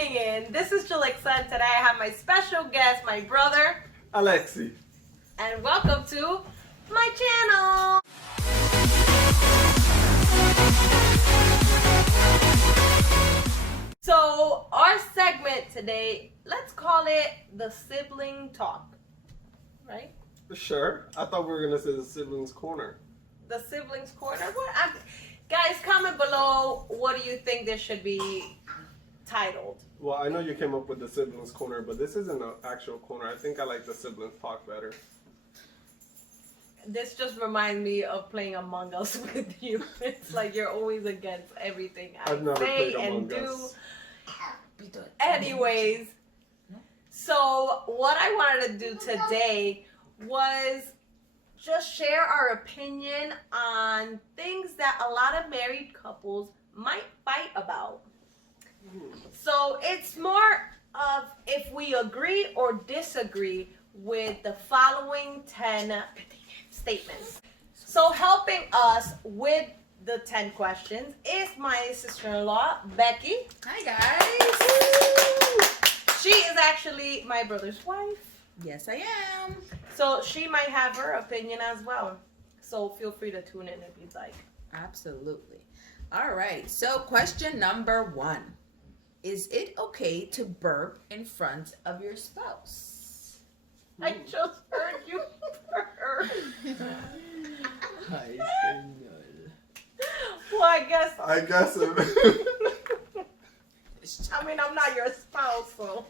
tuning in. This is Jalixa, and today I have my special guest, my brother, Alexi. and welcome to my channel. So our segment today, let's call it the sibling talk, right? Sure. I thought we were going to say the siblings corner. The siblings corner. Guys, comment below, what do you think this should be titled? Well, I know you came up with the siblings corner, but this isn't an actual corner. I think I like the siblings talk better. This just reminds me of playing Among Us with you. It's like you're always against everything I've never say played and Among do. Us. Anyways, so what I wanted to do today was just share our opinion on things that a lot of married couples might fight about. So it's more of if we agree or disagree with the following 10 statements. So helping us with the 10 questions is my sister-in-law, Becky. Hi guys. She is actually my brother's wife. Yes, I am. So she might have her opinion as well. So feel free to tune in if you'd like. Absolutely. All right. So question number 1. Is it okay to burp in front of your spouse? I just heard you burp. Well, I guess it. I mean, I'm not your spouse, so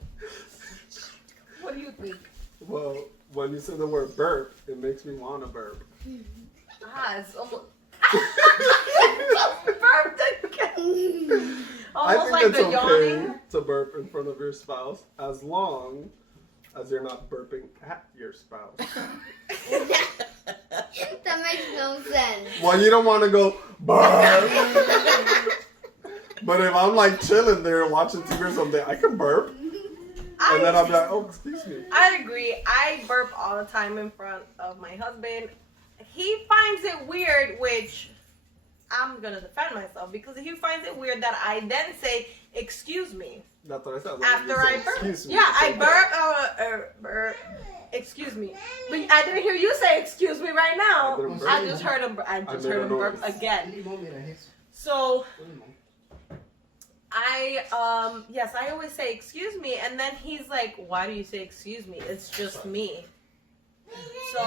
what do you think? Well, when you say the word burp, it makes me want to burp. It's almost burped again. I Almost think like it's the okay yawning. to burp in front of your spouse as long as you're not burping at your spouse. That makes no sense. Well, you don't want to go burp. But if I'm like chilling there watching TV or something, I can burp. And then I'll be like, oh, excuse me. I agree. I burp all the time in front of my husband. He finds it weird, which I'm going to defend myself, because he finds it weird that I then say, excuse me. That's what I said. After I burp. Excuse me. Yeah, I burp. Excuse me. But I didn't hear you say excuse me right now. I just heard him burp again. So yes, I always say excuse me, and then he's like, why do you say excuse me? It's just me. So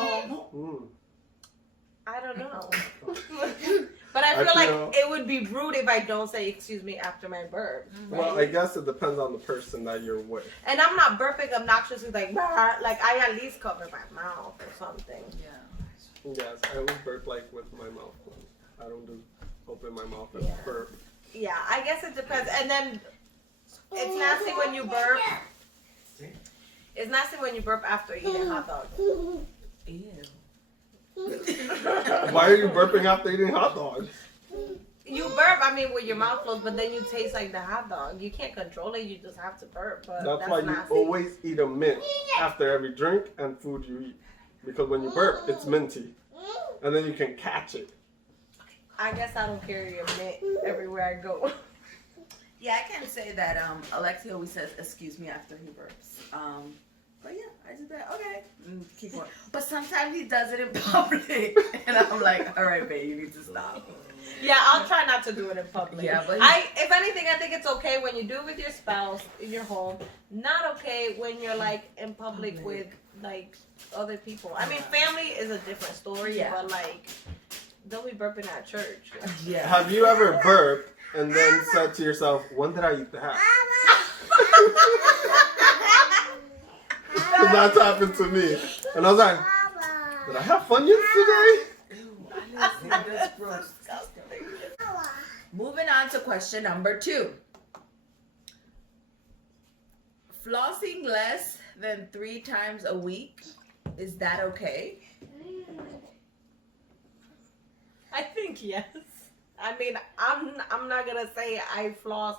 I don't know. But I feel like it would be rude if I don't say excuse me after my burp. Right? Well, I guess it depends on the person that you're with. And I'm not burping obnoxiously like I at least cover my mouth or something. Yeah. Yes, I always burp like with my mouth closed. I don't just open my mouth and burp. Yeah, I guess it depends. And then it's nasty when you burp. It's nasty when you burp after eating hot dog. Ew. Why are you burping after eating hot dogs? You burp, I mean, with your mouth closed, but then you taste like the hot dog. You can't control it. You just have to burp. But That's why nasty. you always eat a mint after every drink and food you eat. Because when you burp, it's minty. And then you can catch it. I guess I don't carry a mint everywhere I go. Yeah, I can say that Alexi always says excuse me after he burps. But yeah, I do that. Okay. And keep going. But sometimes he does it in public. And I'm like, all right, babe, you need to stop. Yeah, I'll try not to do it in public. Yeah, but if anything, I think it's okay when you do it with your spouse in your home. Not okay when you're like in public with like other people. I mean, family is a different story, but like, don't be burping at church. Yeah. Have you ever burped and then said to yourself, when did I eat that? Because that's happened to me. And I was like, did I have fun yesterday? That's gross. Moving on to question number 2. Flossing less than 3 times a week, is that okay? I think yes. I mean, I'm not gonna say I floss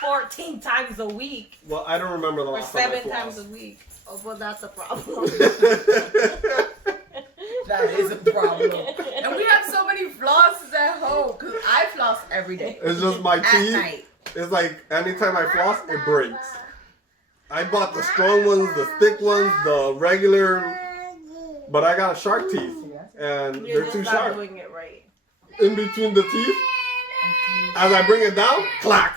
14 times a week Well, I don't remember the or last time I 7 times a flossed. week. Oh, well, that's a problem. That is a problem. And we have so many flosses at home because I floss every day. It's just my At teeth night. It's like anytime I floss, it breaks. I bought the strong ones, the thick ones, the regular, but I got shark teeth, and You're they're too just not sharp. doing it right. In between the teeth, as I bring it down, clack,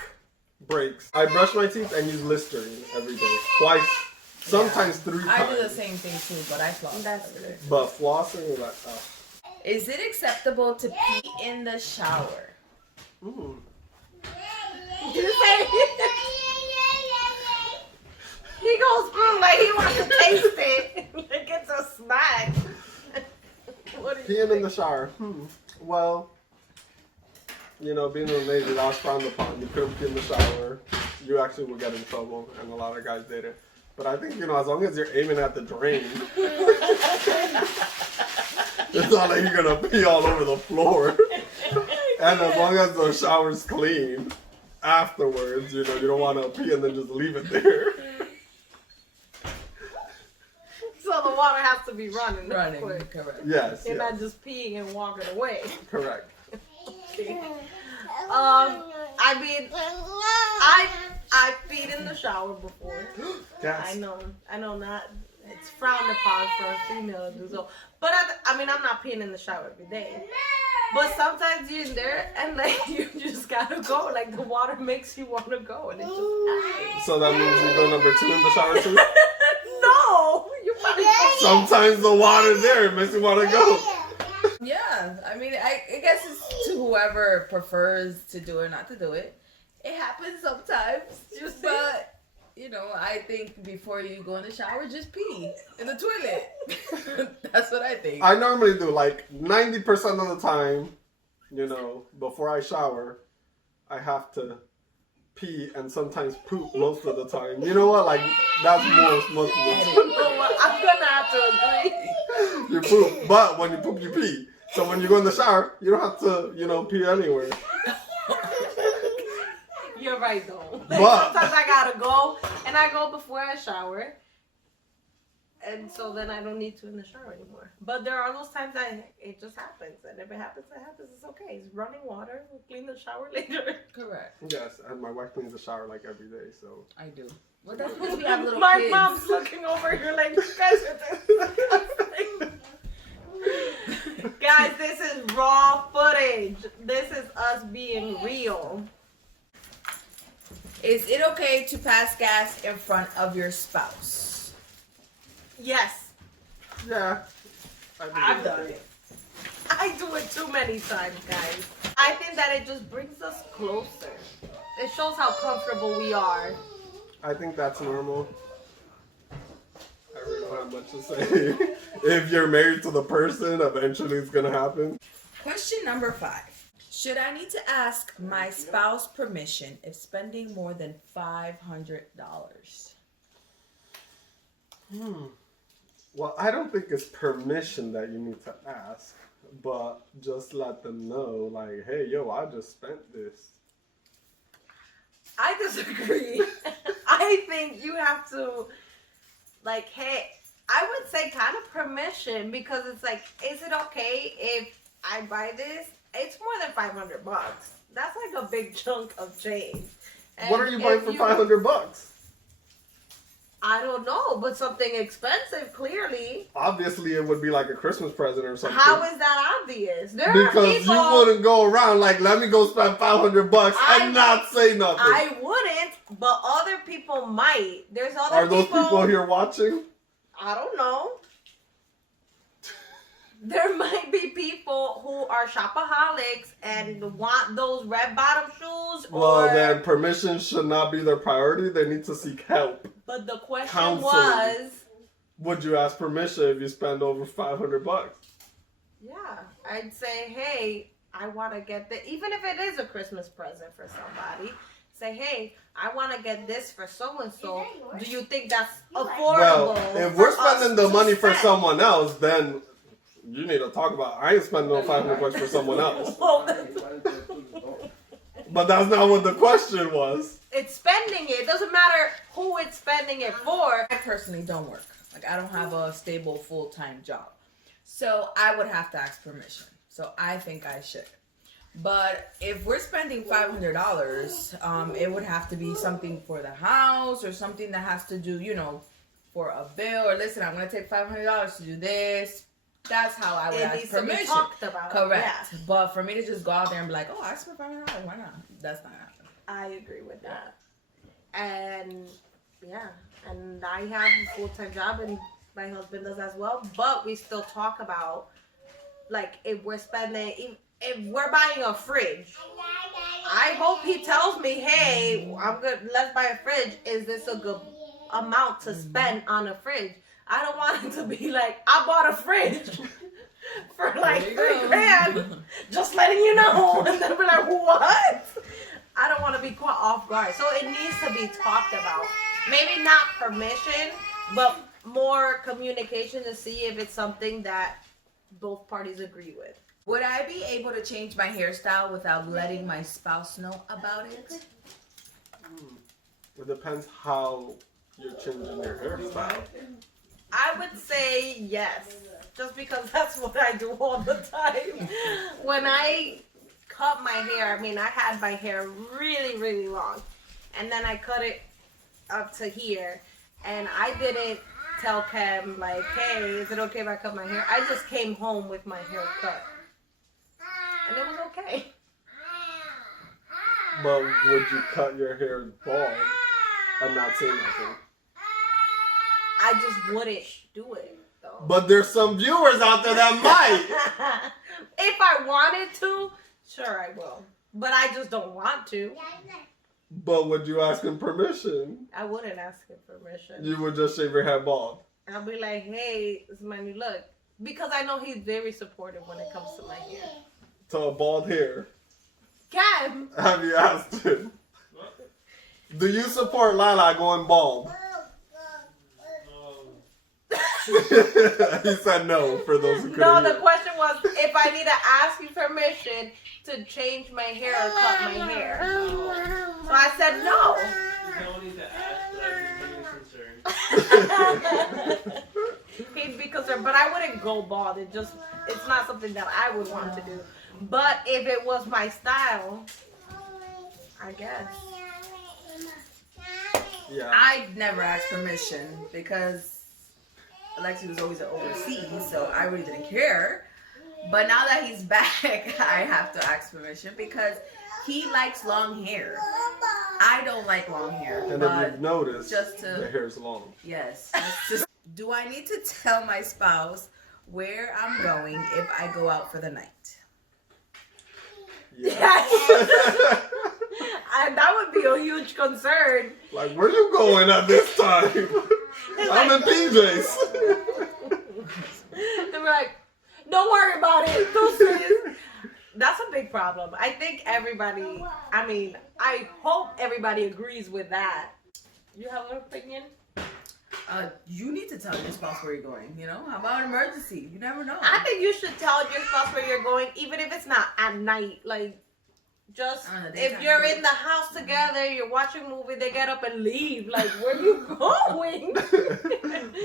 breaks. I brush my teeth and use Listerine every day, twice, sometimes 3 times. I do the same thing too, but I floss. That's good. But flossing is like, Is it acceptable to pee in the shower? mm. You say he goes like he wants to taste it. Like it's a snack. What do you Peeing in think? the shower. Well, you know, being a lady, that was frowned upon. You couldn't pee in the shower. You actually would get in trouble, and a lot of guys did it. But I think, you know, as long as you're aiming at the drain, it's not like you're gonna pee all over the floor. And as long as the shower's clean afterwards, you know, you don't want to pee and then just leave it there. So the water has to be running. Running, Quick. correct. Yes, And yes, not just peeing and walking away. correct. Okay. I mean, I peed in the shower before. Yes. I know not. It's frowned upon for a female to do so. But I mean, I'm not peeing in the shower every day. But sometimes you're in there and like you just gotta go. Like the water makes you want to go, and it just happens. So that means you go number 2 in the shower too? No, you probably Sometimes the water's there, it makes you want to go. Yeah, I mean, I guess it's to whoever prefers to do it or not to do it. It happens sometimes, but you know, I think before you go in the shower, just pee in the toilet. That's what I think. I normally do like 90% of the time, you know, before I shower, I have to pee and sometimes poop most of the time. You know what? Like, that's most of the time. You know what? I'm gonna have to agree. You poop, but when you poop, you pee. So when you go in the shower, you don't have to, you know, pee anywhere. You're right though. Like, But- sometimes I gotta go, and I go before I shower, and so then I don't need to in the shower anymore. But there are those times that it just happens, and if it happens, it happens. It's okay. It's running water. We'll clean the shower later. Correct. Yes, and my wife cleans the shower like every day, so. I do. Well, that's because we have little My kids. mom's looking over here like, you guys are disgusting. Guys, this is raw footage. This is us being real. Is it okay to pass gas in front of your spouse? Yes, Yeah. I've done it. I do it too many times, guys. I think that it just brings us closer. It shows how comfortable we are. I think that's normal. I really don't have much to say. If you're married to the person, eventually it's gonna happen. Question number 5. Should I need to ask my spouse permission if spending more than $500? Well, I don't think it's permission that you need to ask, but just let them know, like, hey, yo, I just spent this. I disagree. I think you have to, like, hey, I would say kind of permission, because it's like, is it okay if I buy this? It's more than $500. That's like a big chunk of change. And What are you buying if for $500? I don't know, but something expensive, clearly. Obviously, it would be like a Christmas present or something. How is that obvious? There are Because people, you wouldn't go around like, let me go spend $500 and not say nothing. I wouldn't, but other people might. There's other Are those people here watching? I don't know. There might be people who are shopaholics and want those red bottom shoes. Well, then permission should not be their priority. They need to seek help. But the question Counseling. was, Would you ask permission if you spend over $500? yeah, I'd say, hey, I want to get this. Even if it is a Christmas present for somebody, say, hey, I want to get this for so-and-so. Do you think that's affordable? Well, if we're for us spending the to money for spend? someone else, then you need to talk about, I ain't spending no $500 for someone else. Well, But that's not what the question was. it's spending it. It doesn't matter who it's spending it for. I personally don't work. Like, I don't have a stable full-time job. So I would have to ask permission. So I think I should. But if we're spending $500, it would have to be something for the house or something that has to do, for a bill. Or listen, I'm gonna take $500 to do this. That's how I would It ask needs to be permission. talked about. Correct. Yeah. But for me to just go out there and be like, oh, I spent $500, why not? That's not happening. I agree with that. And yeah, and I have a full-time job and my husband does as well, but we still talk about, like, if we're buying a fridge, I hope he tells me, hey, let's buy a fridge. Is this a good amount to spend on a fridge? I don't want it to be like, I bought a fridge for like $3,000, just letting you know. And then be like, what? I don't want to be caught off guard. So it needs to be talked about. Maybe not permission, but more communication to see if it's something that both parties agree with. Would I be able to change my hairstyle without letting my spouse know about it? It depends how you're changing your hairstyle. I would say yes, just because that's what I do all the time. When I cut my hair, I had my hair really, really long, and then I cut it up to here, and I didn't tell Cam, like, hey, is it okay if I cut my hair? I just came home with my hair cut, and it was okay. But would you cut your hair bald and not say nothing? I just wouldn't do it, though. But there's some viewers out there that might. If I wanted to, sure I will. But I just don't want to. But would you ask him permission? I wouldn't ask him permission. You would just shave your head bald. I'll be like, hey, this is my new look. Because I know he's very supportive when it comes to my hair. To a bald hair. Cam! Have you asked him? Do you support Lala going bald? He said no, for those who couldn't No, hear. the question was if I need to ask you permission to change my hair or cut my hair. So I said no. You don't need to ask, but concerned. He'd be concerned, but I wouldn't go bald. It's not something that I would want to do. But if it was my style, I guess. Yeah. I never asked permission because Alexi was always overseas, so I really didn't care. But now that he's back, I have to ask permission because he likes long hair. I don't like long hair. And but if you've noticed, just to- the hair's long. yes. Do I need to tell my spouse where I'm going if I go out for the night? Yeah. And that would be a huge concern. Like, where you going at this time? I'm in PJs. They were like, don't worry about it. Don't serious. That's a big problem. I think everybody, I hope everybody agrees with that. You have an opinion? You need to tell your spouse where you're going, How about an emergency? You never know. I think you should tell your spouse where you're going, even if it's not at night. Like, just if you're in the house together, you're watching a movie, they get up and leave. Like, where are you going?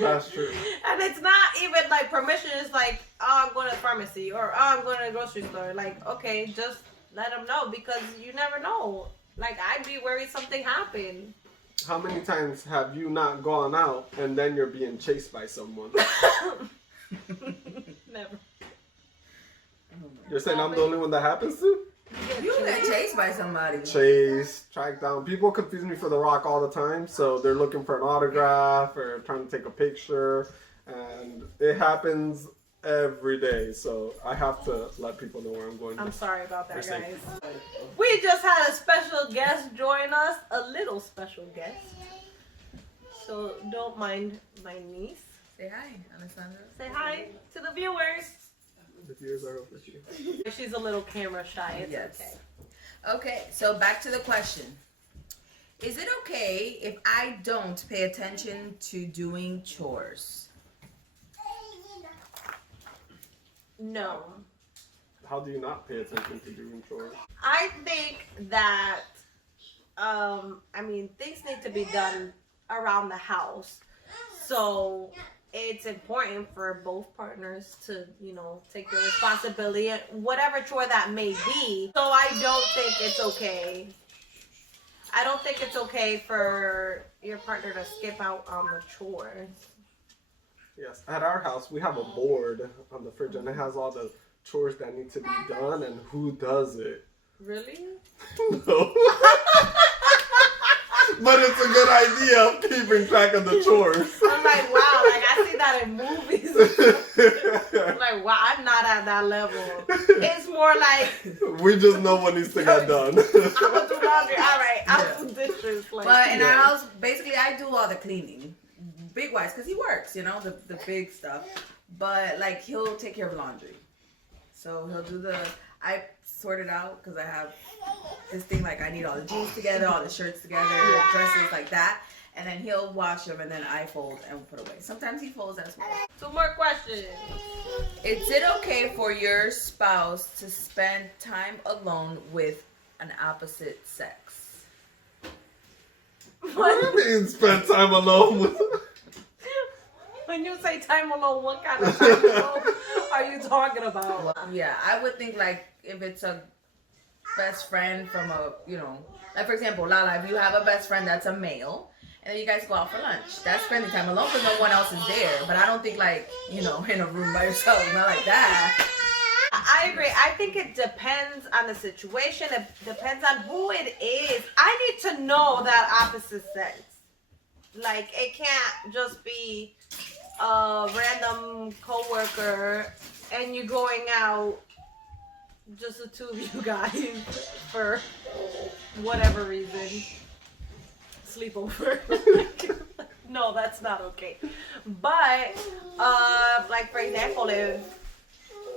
That's true. And it's not even like permission. It's like, oh, I'm going to the pharmacy, or oh, I'm going to the grocery store. Like, okay, just let them know, because you never know. Like, I'd be worried something happened. How many times have you not gone out and then you're being chased by someone? Never. You're saying I'm the only one that happens to? You get chased by somebody. Chase, track down. People confuse me for The Rock all the time, so they're looking for an autograph or trying to take a picture, and it happens every day. So I have to let people know where I'm going. I'm sorry about that, You're guys. safe. We just had a special guest join us, a little special guest. So don't mind my niece. Say hi, Alessandra. Say hi to the viewers. The viewers are over you. She's a little camera shy. It's Yes. okay. Okay, so back to the question. Is it okay if I don't pay attention to doing chores? No. How do you not pay attention to doing chores? I think that, things need to be done around the house. So it's important for both partners to, take the responsibility, whatever chore that may be. So I don't think it's okay. I don't think it's okay for your partner to skip out on the chores. Yes, at our house we have a board on the fridge and it has all the chores that need to be done and who does it. Really? No. But it's a good idea of keeping track of the chores. I'm like, wow, like I see that in movies. I'm like, wow, I'm not at that level. It's more like We just know what needs to get done. I'm gonna do laundry, all right, I'll do dishes. Like, But in our Yeah. house, basically, I do all the cleaning, big wise, because he works, the big stuff. But like he'll take care of laundry, so he'll do I sort it out because I have this thing like I need all the jeans together, all the shirts together, dresses like that, and then he'll wash them and then I fold and put away. Sometimes he folds as well. 2 more questions. Is it okay for your spouse to spend time alone with an opposite sex? What do you mean spend time alone with? When you say time alone, what kind of time alone are you talking about? Yeah, I would think like if it's a best friend from a, like for example, Lala, if you have a best friend that's a male, and then you guys go out for lunch, that's spending time alone because no one else is there. But I don't think like, in a room by yourself, not like that. I agree. I think it depends on the situation. It depends on who it is. I need to know that opposite sex. Like, it can't just be a random coworker and you going out, just the two of you guys, for whatever reason. Sleepover. No, that's not okay. But, like, for example, if,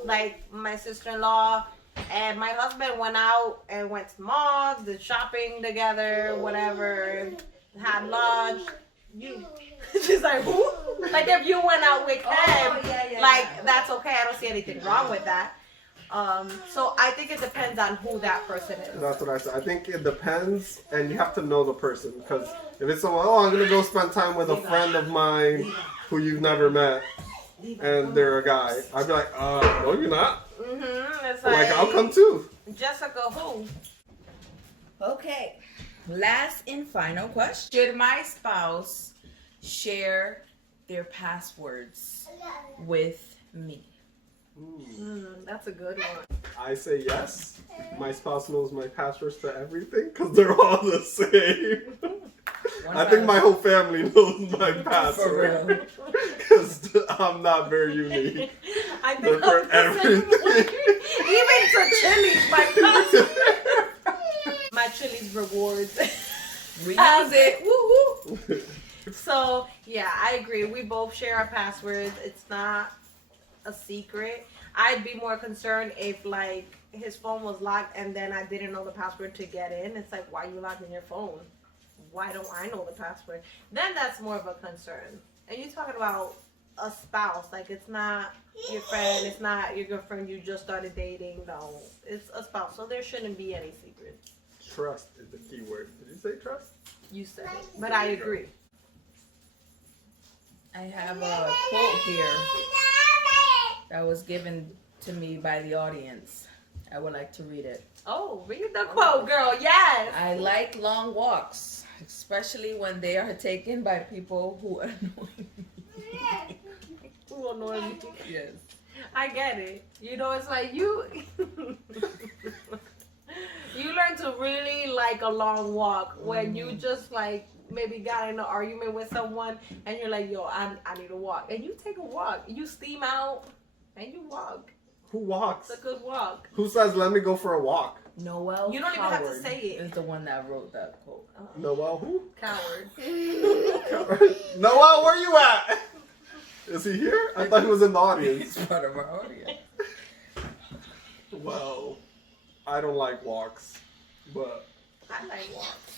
like, my sister-in-law and my husband went out and went to malls, did shopping together, whatever, had lunch, she's like, who? Like, if you went out with him, that's okay. I don't see anything wrong with that. So I think it depends on who that person is. That's what I said. I think it depends, and you have to know the person. Because if it's someone, I'm gonna go spend time with a friend of mine who you've never met, and they're a guy, I'd be like, no, you're not. It's Like, I'll come too. Jessica, who? Okay. Last and final question. Should my spouse share their passwords with me? That's a good one. I say yes. My spouse knows my passwords to everything because they're all the same. I think my whole family knows my password because I'm not very unique. I think They're I'm for the same way. everything. Even to Chili's, my password. My Chili's rewards. We use it. Woo woo. So, yeah, I agree. We both share our passwords. It's not a secret. I'd be more concerned if, like, his phone was locked and then I didn't know the password to get in. It's like, why are you locking your phone? Why don't I know the password? Then that's more of a concern. And you're talking about a spouse. Like, it's not your friend. It's not your girlfriend you just started dating. No, it's a spouse. So there shouldn't be any secrets. Trust is the key word. Did you say trust? You said it. But I agree. I have a quote here that was given to me by the audience. I would like to read it. Oh, read the quote, girl. Yes. I like long walks, especially when they are taken by people who annoy me. Who annoy me? Yes. I get it. It's like you you learn to really like a long walk when you just like maybe got in an argument with someone and you're like, yo, I need to walk. And you take a walk. You steam out and you walk. Who walks? It's a good walk. Who says let me go for a walk? Noel You don't even have to say it. is the one that wrote that quote. Noel who? Coward. Noel, where you at? Is he here? I thought he was in the audience. He's part of our audience. Well, I don't like walks, but I like walks.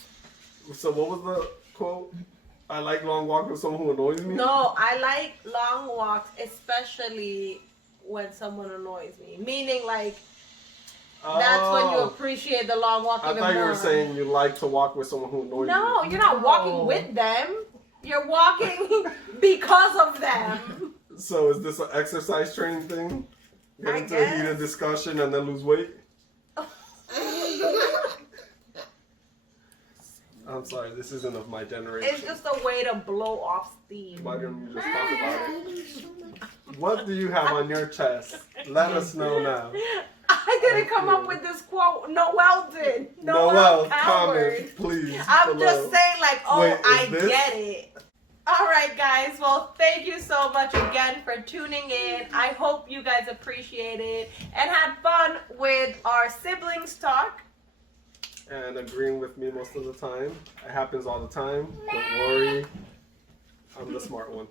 so what was the quote? I like long walks with someone who annoys me. No, I like long walks, especially when someone annoys me. Meaning, like, that's when you appreciate the long walk I even thought you more. were saying you like to walk with someone who annoys you. No, you're not walking with them. You're walking because of them. So is this an exercise training thing? Get I into a heated guess. discussion and then lose weight? I'm sorry, this isn't of my generation. It's just a way to blow off steam. Why don't you just talk about it? What do you have on your chest? Let us know now. I didn't come Thank up you. with this quote. Noel did. Noel, coward. comment, please. I'm below. just saying, like, oh, Wait, is I this- get it. All right, guys. Well, thank you so much again for tuning in. I hope you guys appreciate it and had fun with our siblings talk. And agreeing with me most of the time. It happens all the time. Don't worry. I'm the smart one.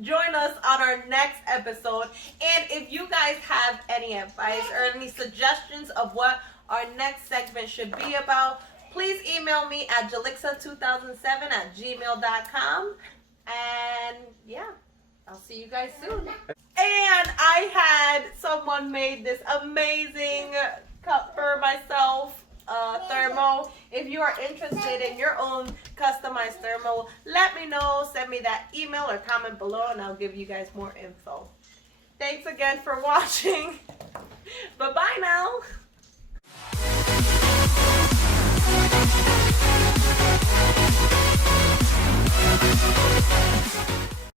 Join us on our next episode. And if you guys have any advice or any suggestions of what our next segment should be about, please email me at jalixa2007@gmail.com. And yeah, I'll see you guys soon. And I had someone made this amazing cup for myself. Thermo. If you are interested in your own customized thermo, let me know. Send me that email or comment below and I'll give you guys more info. Thanks again for watching. Bye-bye now.